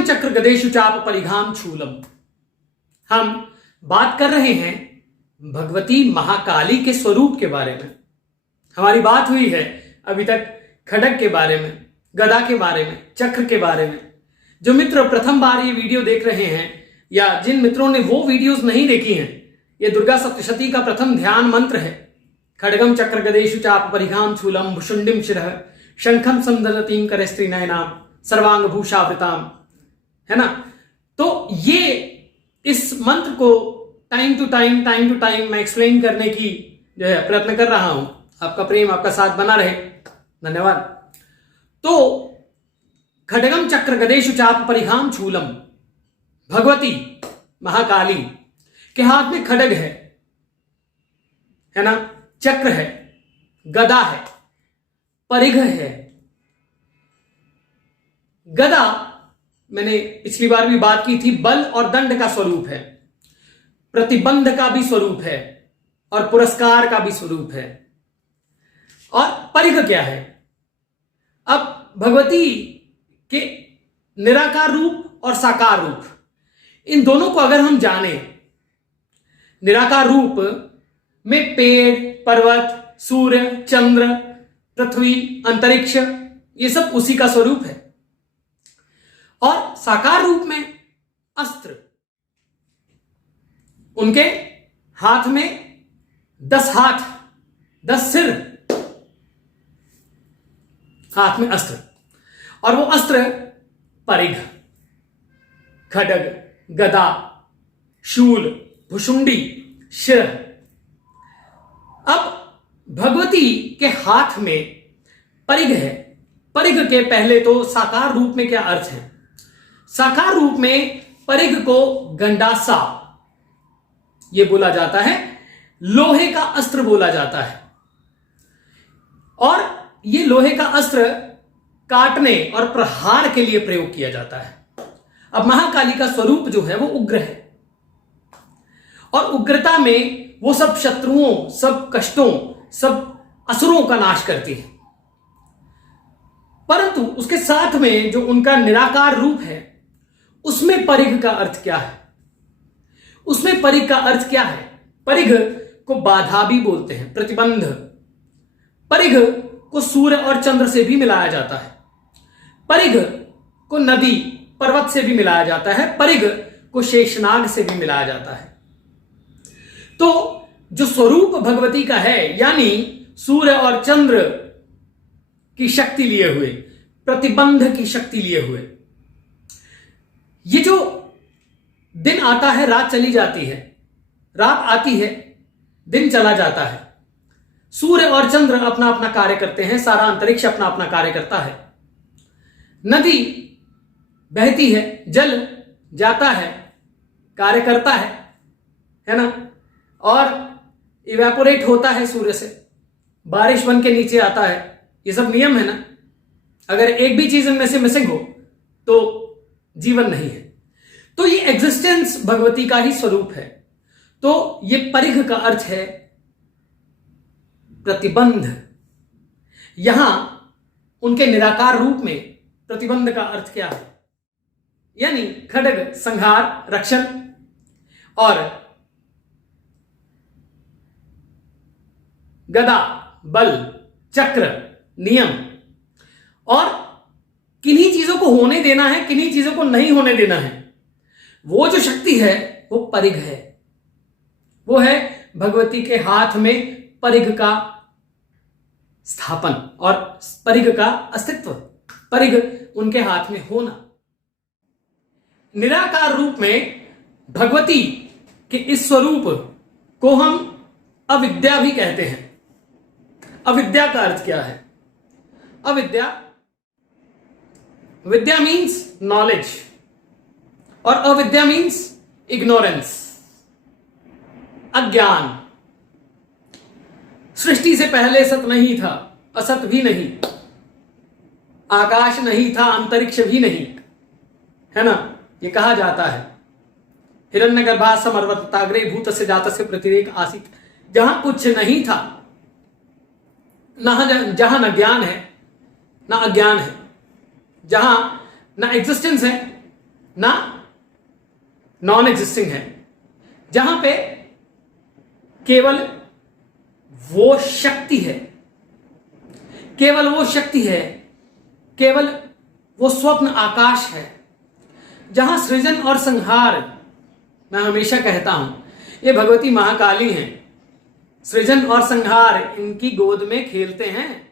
खड्गम चक्र गदेषु चाप परिघाम शूलम। हम बात कर रहे हैं भगवती महाकाली के स्वरूप के बारे में। हमारी बात हुई है अभी तक खड्ग के बारे में, गदा के बारे में, चक्र के बारे में। जो मित्र प्रथम बार ये वीडियो देख रहे हैं या जिन मित्रों ने वो वीडियोस नहीं देखी हैं, ये दुर्गा सप्तशती का प्रथम ध्यान मंत्र है। खड्गम चक्र गदेषु चाप परिघाम शूलम भुषुंडिम शिरः शंखम संदलतीं करस्त्री नयनाम सर्वांग भूषावृताम, है ना। तो ये इस मंत्र को टाइम टू टाइम मैं एक्सप्लेन करने की जो है प्रयत्न कर रहा हूं। आपका प्रेम, आपका साथ बना रहे, धन्यवाद। तो खड्गम चक्र गदेषु चाप परिघाम शूलम, भगवती महाकाली के हाथ में खड्ग है ना, चक्र है, गदा है, परिघ है। गदा मैंने पिछली बार भी बात की थी, बल और दंड का स्वरूप है, प्रतिबंध का भी स्वरूप है और पुरस्कार का भी स्वरूप है। और परिघ क्या है? अब भगवती के निराकार रूप और साकार रूप, इन दोनों को अगर हम जाने, निराकार रूप में पेड़, पर्वत, सूर्य, चंद्र, पृथ्वी, अंतरिक्ष, ये सब उसी का स्वरूप है। और साकार रूप में अस्त्र, उनके हाथ में 10 हाथ, 10 सिर, हाथ में अस्त्र, और वो अस्त्र परिघ, खड्ग, गदा, शूल, भुषुंडी, शिर। अब भगवती के हाथ में परिघ है। परिघ के पहले तो साकार रूप में क्या अर्थ है? साकार रूप में परिघ को गंडासा ये बोला जाता है, लोहे का अस्त्र बोला जाता है। और ये लोहे का अस्त्र काटने और प्रहार के लिए प्रयोग किया जाता है। अब महाकाली का स्वरूप जो है वो उग्र है, और उग्रता में वो सब शत्रुओं, सब कष्टों, सब असुरों का नाश करती है। परंतु उसके साथ में जो उनका निराकार रूप है, उसमें परिघ का अर्थ क्या है? उसमें परिघ का अर्थ क्या है? परिघ को बाधा भी बोलते हैं, प्रतिबंध। परिघ को सूर्य और चंद्र से भी मिलाया जाता है। परिघ को नदी, पर्वत से भी मिलाया जाता है। परिघ को शेषनाग से भी मिलाया जाता है। तो जो स्वरूप भगवती का है, यानी सूर्य और चंद्र की शक्ति लिए हुए, प्रतिबंध की शक्ति लिए हुए, ये जो दिन आता है, रात चली जाती है, रात आती है, दिन चला जाता है, सूर्य और चंद्र अपना अपना कार्य करते हैं, सारा अंतरिक्ष अपना अपना कार्य करता है, नदी बहती है, जल जाता है, कार्य करता है ना, और इवेपोरेट होता है सूर्य से, बारिश बन के नीचे आता है। ये सब नियम है ना। अगर एक भी चीज इनमें से मिसिंग हो तो जीवन नहीं है। तो ये एग्जिस्टेंस भगवती का ही स्वरूप है। तो ये परिघ का अर्थ है प्रतिबंध। यहां उनके निराकार रूप में प्रतिबंध का अर्थ क्या है? यानी खड्ग संहार, रक्षण, और गदा बल, चक्र नियम। और किन्हीं चीजों को होने देना है, किन्हीं चीजों को नहीं होने देना है। वो जो शक्ति है वो परिघ है। वो है भगवती के हाथ में परिघ का स्थापन और परिघ का अस्तित्व, परिघ उनके हाथ में होना। निराकार रूप में भगवती के इस स्वरूप को हम अविद्या भी कहते हैं। अविद्या का अर्थ क्या है? अविद्या, विद्या मीन्स नॉलेज और अविद्या मीन्स इग्नोरेंस, अज्ञान। सृष्टि से पहले सत नहीं था, असत भी नहीं, आकाश नहीं था, अंतरिक्ष भी नहीं, है ना। ये कहा जाता है हिरण्यगर्भा समर्वताग्रे भूतस्य जातस्य प्रतिरेक आसीत। जहां कुछ नहीं था, जहां न ज्ञान है ना अज्ञान है, जहां ना एग्जिस्टेंस है ना नॉन एग्जिस्टिंग है, जहां पे केवल वो शक्ति है, केवल वो शक्ति है, केवल वो स्वप्न आकाश है, जहां सृजन और संहार, मैं हमेशा कहता हूं ये भगवती महाकाली हैं, सृजन और संहार इनकी गोद में खेलते हैं।